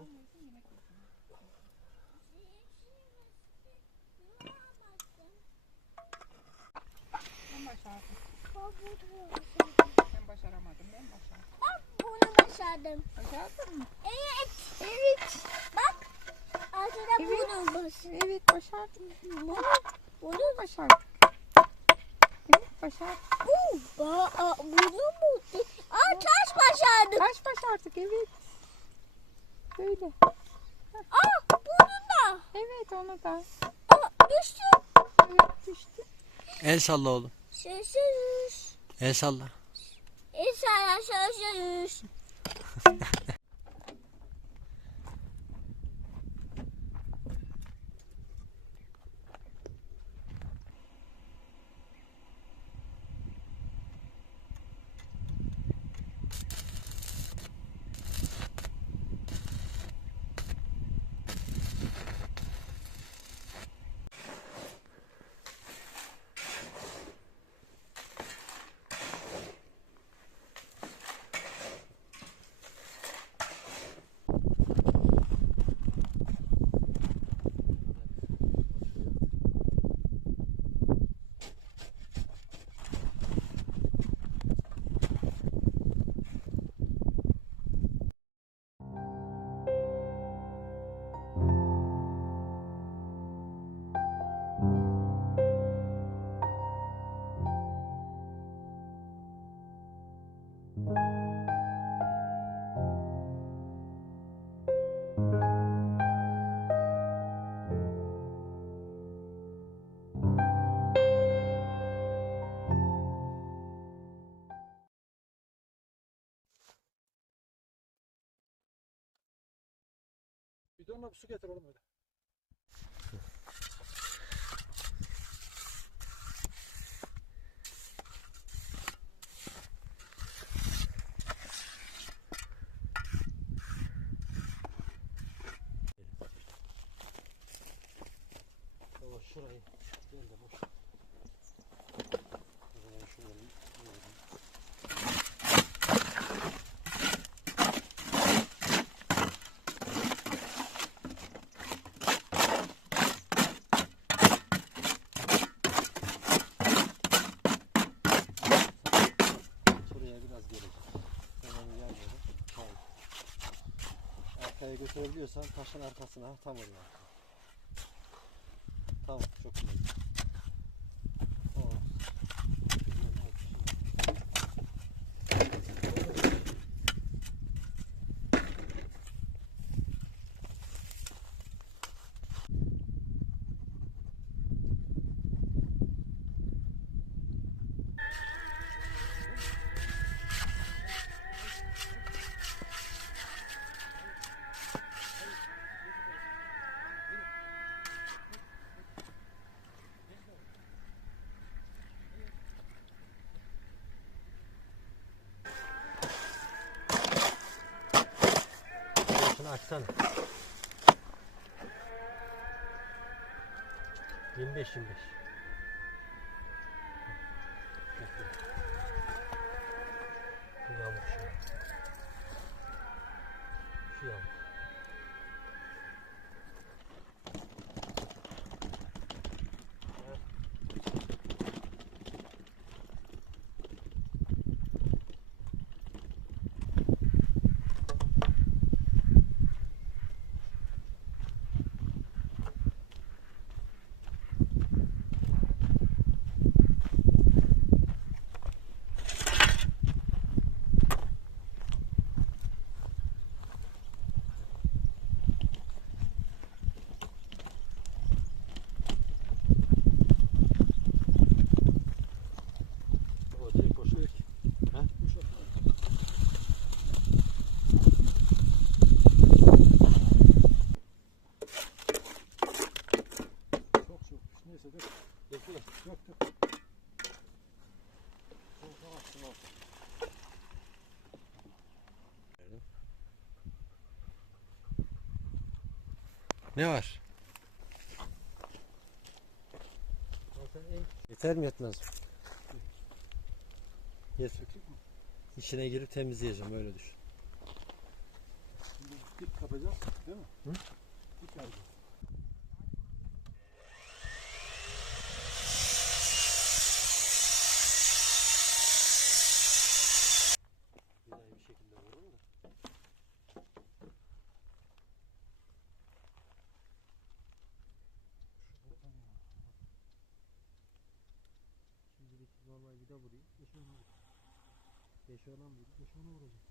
Yesin. Ben başardım. Ben başaramadım. Ben başardım. Bunu başardım. Başardın mı? Evet. Evet. Bak. Altına bunu bas. Evet başardım. Bunu. Bunu başardım. Evet başardım. Bu. Aa, bunu mu? Aa taş başardım. Kaç başardık evet. Böyle. Aa bunu da. Evet onu da. Aa düştü. Evet düştü. El salla oğlum. Sessiz. El salla. İnsan sessiz. Bidonla bir su getir oğlum öyle. Baba şurayı gel de boş. O zaman şunları yiyelim. Şuraya biraz gelecek. Ben onu gelmiyorum. Tamam. Götürebiliyorsan taşın arkasına tam oraya. Tamam çok güzel. Tamam. Güzel olmuş. Şunu açsana. 25 25. Şu yamuk şu. Şu yamuk. O direkt boşuyor ki. Ha? Çok soğuk. Neyse dök. Bekle. Dök dök. Soğuktan attım al. Ne var? Yeter mi yetmez mi? Yeter. İçine girip temizleyeceğim öyle düşün. Dik yapacağız değil mi? Hı? Dik yapacağız. yalan değil. Boşuna vuracak.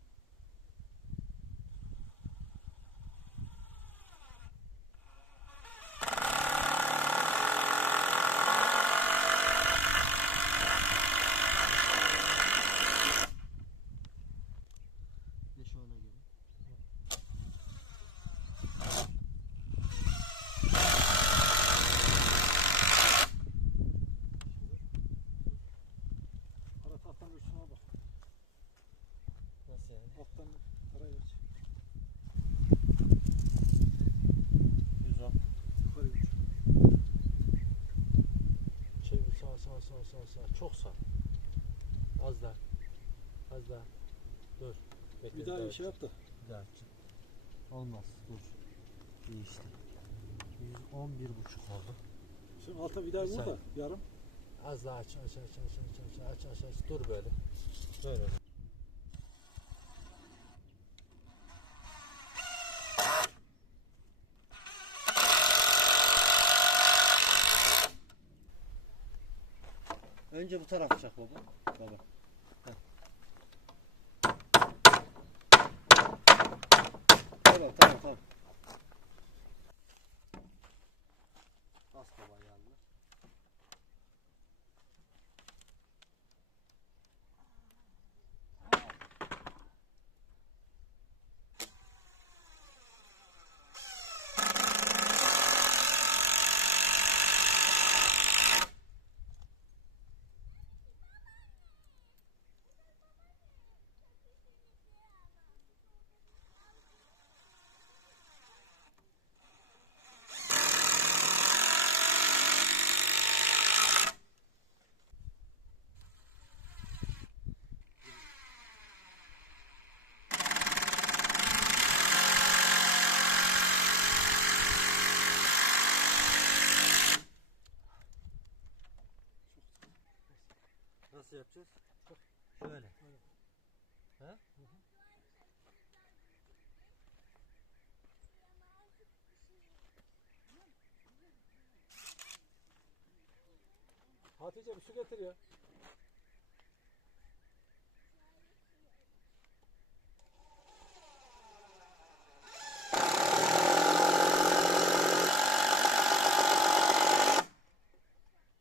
Beş ona Sağ sağ sağ sağ. Çok sağ. Az daha. Az daha. Dur. Bekle, Bir daha daha şey yap da. Bir daha açacağım. Olmaz. Dur. Değişti. 111 buçuk oldu. Şimdi alta bir daha vur da yarım. Az daha aç aç aç aç aç aç aç aç aç dur böyle. Böyle. Önce bu tarafı çak baba. Baba. Heh. Tamam tamam tamam. Bas baba yanına. Nasıl yapacağız? Şöyle. Ha? Hatice bir su getir ya.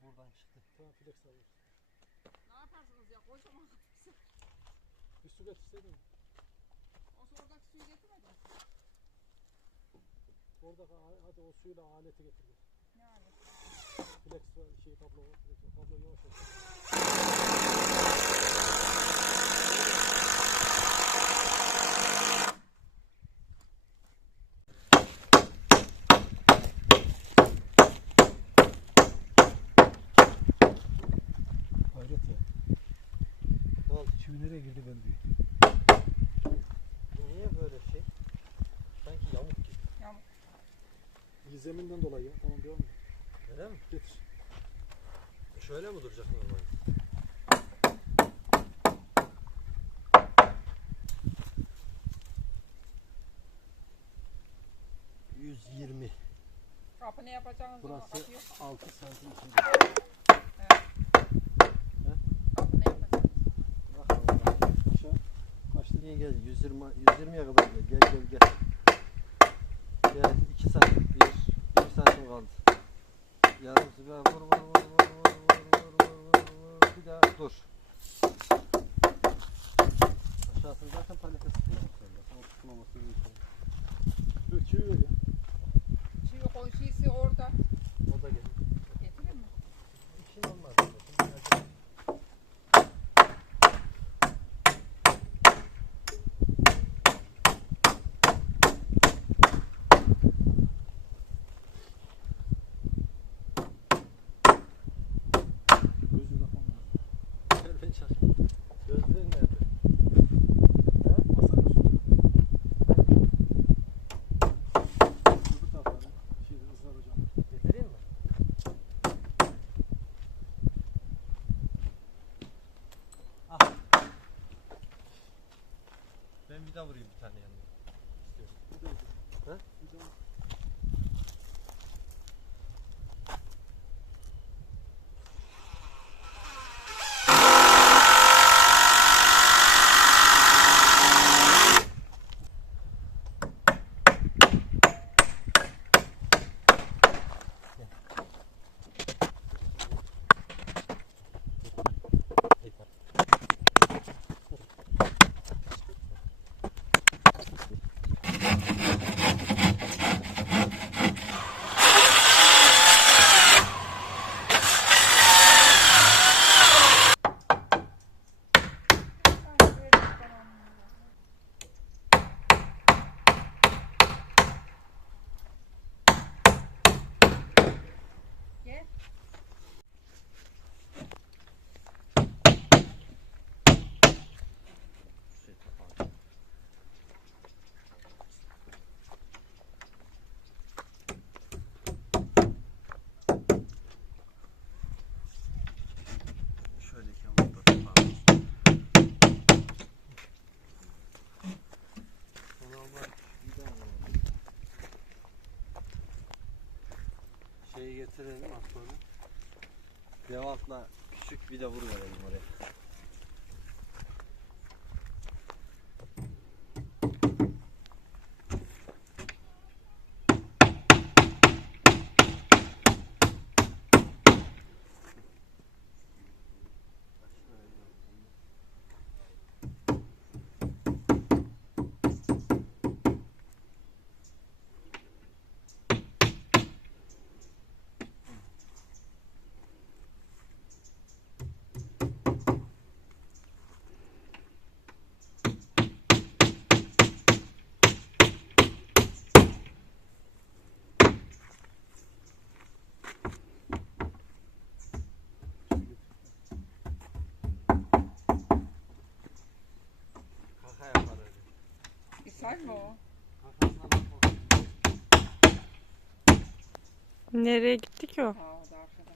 Buradan çıktı. Tamam flex alıyor. Ne yaparsınız ya kocaman. Bir su getirseydin. O oradaki suyu getirmedin. Orada ha- hadi o suyla aleti getir. Flex şey kablo. Flex. Kablo yavaş yavaş. Hayret ya. Oldu? Çivi nereye girdi ben diyor. Niye böyle şey? Sanki yamuk gibi. Bir zeminden dolayı üstünde mi duracak normal? yirmi. Kapı ne yapacağınız Burası altı santim içinde. Evet. Kapı ne yapacağız? Bak şu kaç liraya gel? 120 120'ye kadar gel. Gel gel gel. Gel 2 santim 1 1 santim kaldı. Yarım sıra vur vur vur vur vur vur. да, dur. Aşağısını zaten palete sıkmamak zorunda. Sana tutmaması mümkün. Çivi öyle. Çivi koy, çiğsi Ağaca vuruyor. Bir de vuruverelim oraya. Kaka yapar öyle. İshal mi o? Nereye gitti ki o? Ha o da arkada.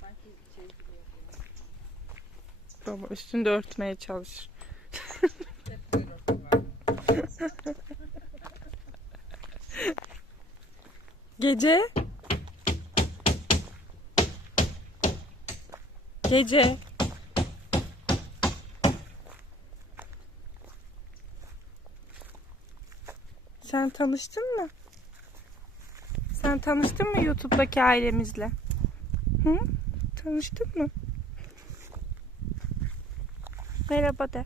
Sanki şey gibi yapıyor. Baba üstünde örtmeye çalışır. Gece. Gece. Sen tanıştın mı? Sen tanıştın mı YouTube'daki ailemizle? Hı? Tanıştın mı? Merhaba de.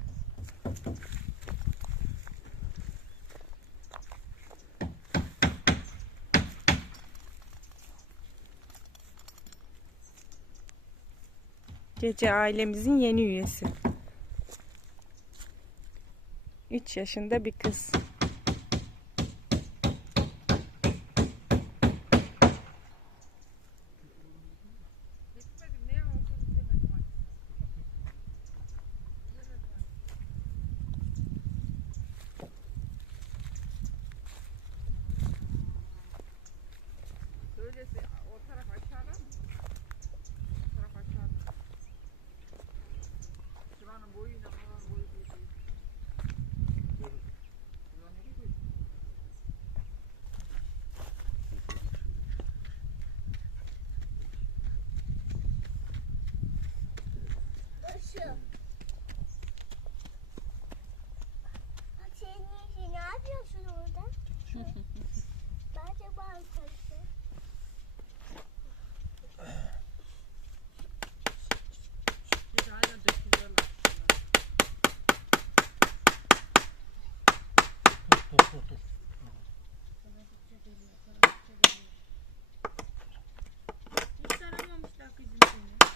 Gece ailemizin yeni üyesi. 3 yaşında bir kız. Gitmedim. Ne oldu bilemedim. Söylese o taraf aşağıda mı? O taraf aşağıda. Şuranın boyuyla buranın boyu bir değil. Şuran nereye koydun? Şu. Senin işi ne yapıyorsun orada? Bence bankası. Bir hala dökülüyorlar. Hiç aramamışlar kızım seni.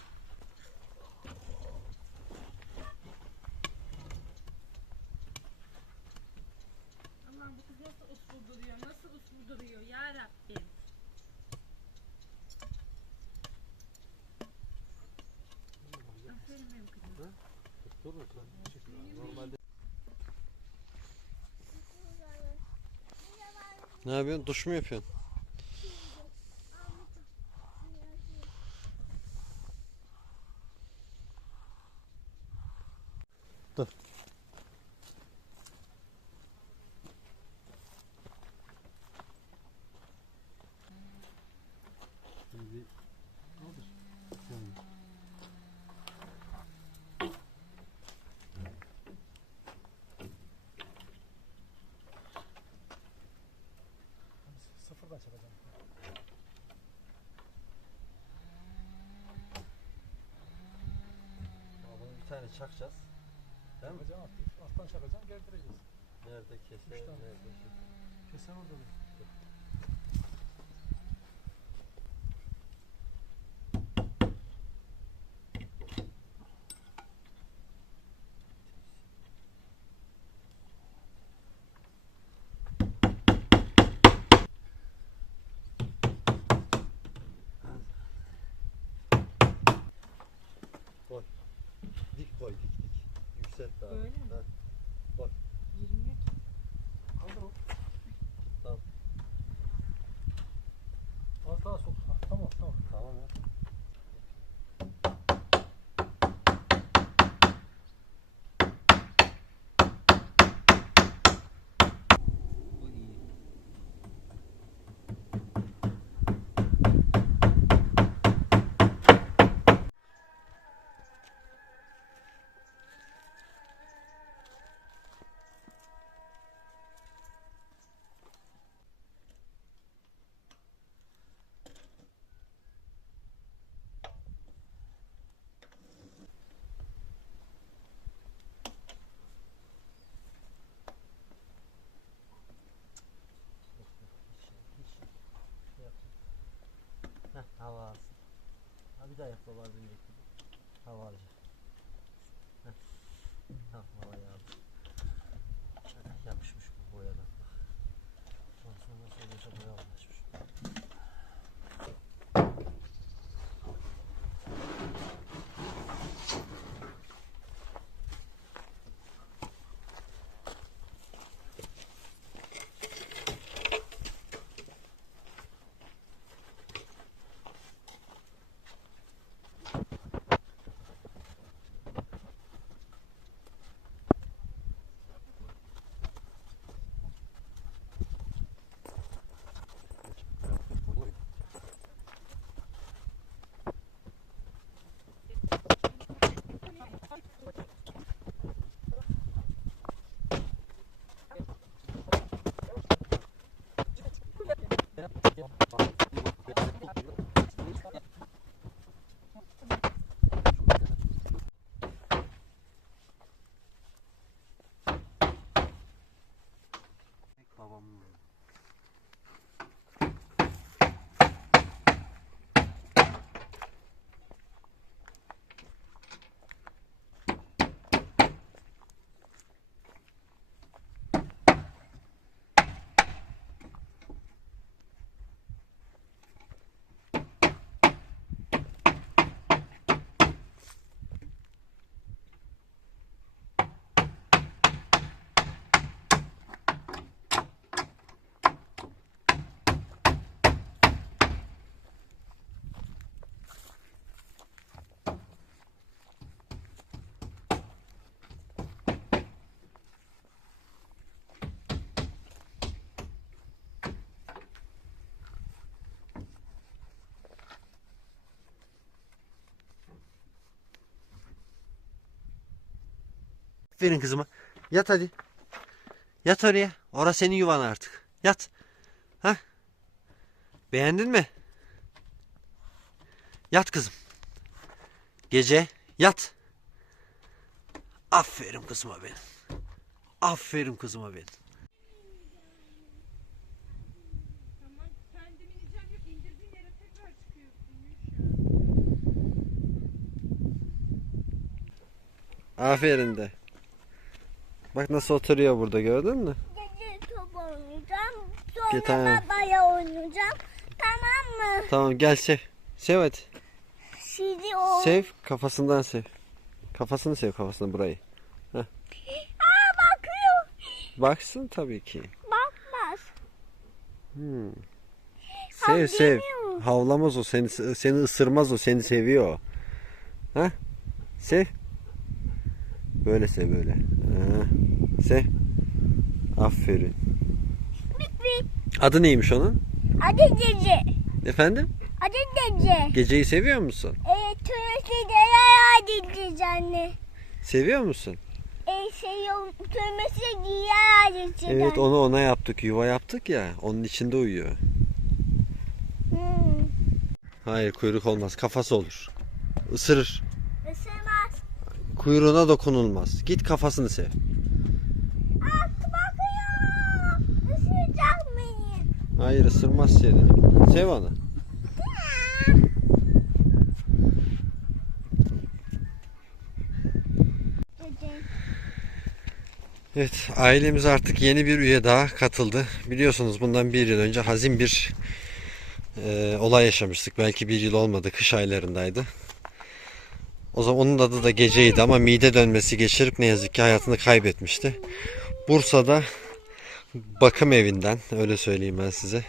Allah'ım bu kız nasıl uslu duruyor, nasıl uslu duruyor ya Rabbim. Aferin benim kızım. Dur lütfen. Normalde. Ne yapıyorsun? Duş mu yapıyorsun? Yani çakacağız. Değil mi? Çakacaksın, alt- alttan çakacaksın, gerdireceğiz. Nerede kese, Üç tane. nerede şey. Kesen orada mı? Yükselt daha. Böyle mi? Ha, Girmiyor ki. Kaldır o. Tamam. Az daha sok. Ha, tamam tamam. Tamam ya. Bu iyi. Heh, hava alsın. Ha bir daha yap baba az önceki gibi. Hava alacak. Heh. Tamam hava yağdı. Yapışmış bu boyadan. Ondan sonra söylese boya anlaşmış. Verin kızıma. Yat hadi. Yat oraya. Orası senin yuvan artık. Yat. Ha? Beğendin mi? Yat kızım. Gece yat. Aferin kızıma benim. Aferin kızıma benim. Tamam kendim Bak nasıl oturuyor burada gördün mü? Gece top oynayacağım. Gel, Sonra tamam. babaya oynayacağım. Tamam mı? Tamam gel sev. Sev hadi. Sizi o... Sev kafasından sev. Kafasını sev kafasını burayı. Aa bakıyor. Baksın tabii ki. Bakmaz. Hmm. Sev sev. Havlamaz o seni seni ısırmaz o seni seviyor. Ha? Sev. Böyle sev böyle. Ha. Sev. Aferin. Adı neymiş onun? Adı Cece. Efendim? Adı Cece. Geceyi seviyor musun? Evet, tümesi de yaya diyeceğiz anne. Seviyor musun? E, şey, tümesi de yaya diyeceğiz Evet onu ona yaptık. Yuva yaptık ya. Onun içinde uyuyor. Hmm. Hayır kuyruk olmaz. Kafası olur. Isırır. Kuyruğuna dokunulmaz. Git kafasını sev. Hayır ısırmaz seni. Sev onu. Evet ailemiz artık yeni bir üye daha katıldı. Biliyorsunuz bundan bir yıl önce hazin bir e, olay yaşamıştık. Belki bir yıl olmadı. Kış aylarındaydı. O zaman onun adı da geceydi ama mide dönmesi geçirip ne yazık ki hayatını kaybetmişti. Bursa'da bakım evinden öyle söyleyeyim ben size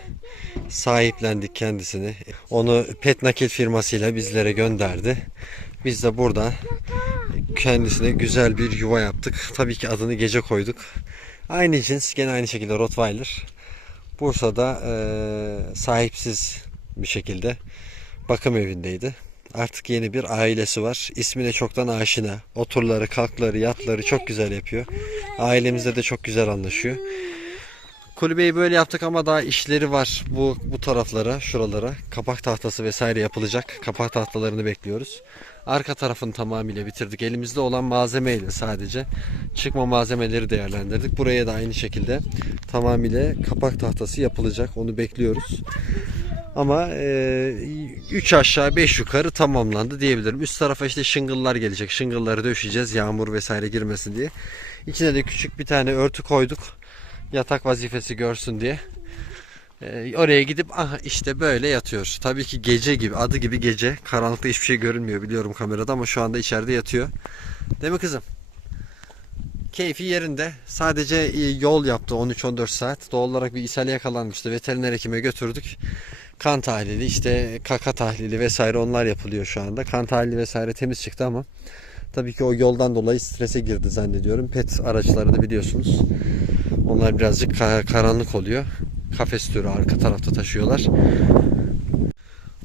sahiplendik kendisini. Onu pet nakil firmasıyla bizlere gönderdi. Biz de burada kendisine güzel bir yuva yaptık. Tabii ki adını gece koyduk. Aynı cins gene aynı şekilde Rottweiler. Bursa'da eee, sahipsiz bir şekilde bakım evindeydi. Artık yeni bir ailesi var. İsmine çoktan aşina. Oturları, kalkları, yatları çok güzel yapıyor. Ailemizde de çok güzel anlaşıyor. Kulübeyi böyle yaptık ama daha işleri var bu bu taraflara, şuralara. Kapak tahtası vesaire yapılacak. Kapak tahtalarını bekliyoruz. Arka tarafını tamamıyla bitirdik. Elimizde olan malzemeyle sadece çıkma malzemeleri değerlendirdik. Buraya da aynı şekilde tamamıyla kapak tahtası yapılacak. Onu bekliyoruz. Ama 3 aşağı 5 yukarı tamamlandı diyebilirim. Üst tarafa işte şıngıllar gelecek. Şıngılları döşeceğiz yağmur vesaire girmesin diye. İçine de küçük bir tane örtü koyduk. Yatak vazifesi görsün diye. Ee, oraya gidip aha işte böyle yatıyor. Tabii ki gece gibi adı gibi gece. Karanlıkta hiçbir şey görünmüyor biliyorum kamerada ama şu anda içeride yatıyor. Değil mi kızım? Keyfi yerinde. Sadece e, yol yaptı 13-14 saat. Doğal olarak bir ishal yakalanmıştı. Veteriner hekime götürdük. Kan tahlili işte kaka tahlili vesaire onlar yapılıyor şu anda. Kan tahlili vesaire temiz çıktı ama tabii ki o yoldan dolayı strese girdi zannediyorum. Pet araçları da biliyorsunuz. Onlar birazcık ka- karanlık oluyor. Kafes türü arka tarafta taşıyorlar.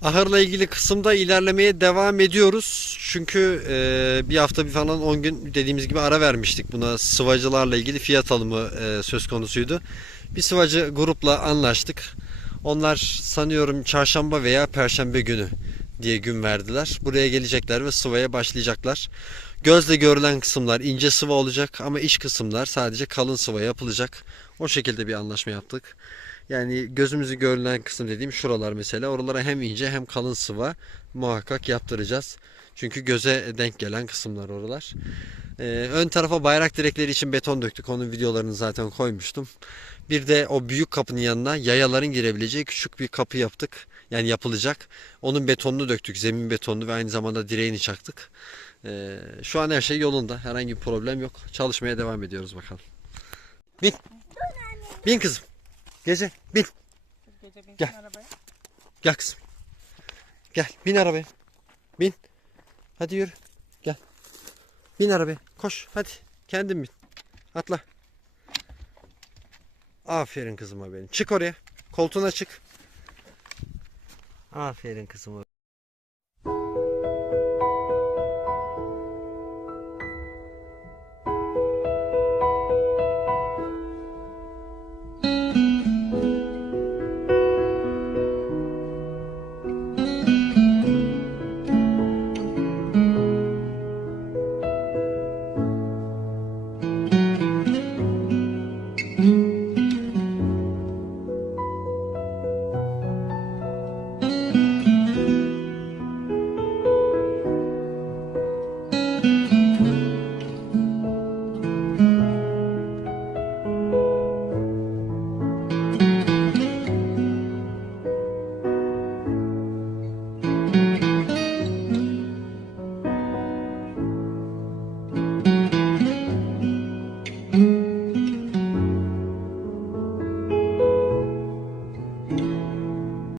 Ahırla ilgili kısımda ilerlemeye devam ediyoruz. Çünkü e, bir hafta bir falan 10 gün dediğimiz gibi ara vermiştik buna. Sıvacılarla ilgili fiyat alımı e, söz konusuydu. Bir sıvacı grupla anlaştık. Onlar sanıyorum çarşamba veya perşembe günü diye gün verdiler. Buraya gelecekler ve sıvaya başlayacaklar. Gözle görülen kısımlar ince sıva olacak ama iç kısımlar sadece kalın sıva yapılacak. O şekilde bir anlaşma yaptık. Yani gözümüzü görülen kısım dediğim şuralar mesela. Oralara hem ince hem kalın sıva muhakkak yaptıracağız. Çünkü göze denk gelen kısımlar oralar. Ee, ön tarafa bayrak direkleri için beton döktük. Onun videolarını zaten koymuştum. Bir de o büyük kapının yanına yayaların girebileceği küçük bir kapı yaptık. Yani yapılacak. Onun betonunu döktük. Zemin betonunu ve aynı zamanda direğini çaktık. Ee, şu an her şey yolunda. Herhangi bir problem yok. Çalışmaya devam ediyoruz bakalım. Bin. Bin kızım. Gece bin. Gel. Gel kızım. Gel bin arabaya. Bin. Hadi yürü. Gel. Bin arabaya. Koş hadi. Kendin bin. Atla. Aferin kızıma benim. Çık oraya. Koltuğuna çık. Aferin kızıma.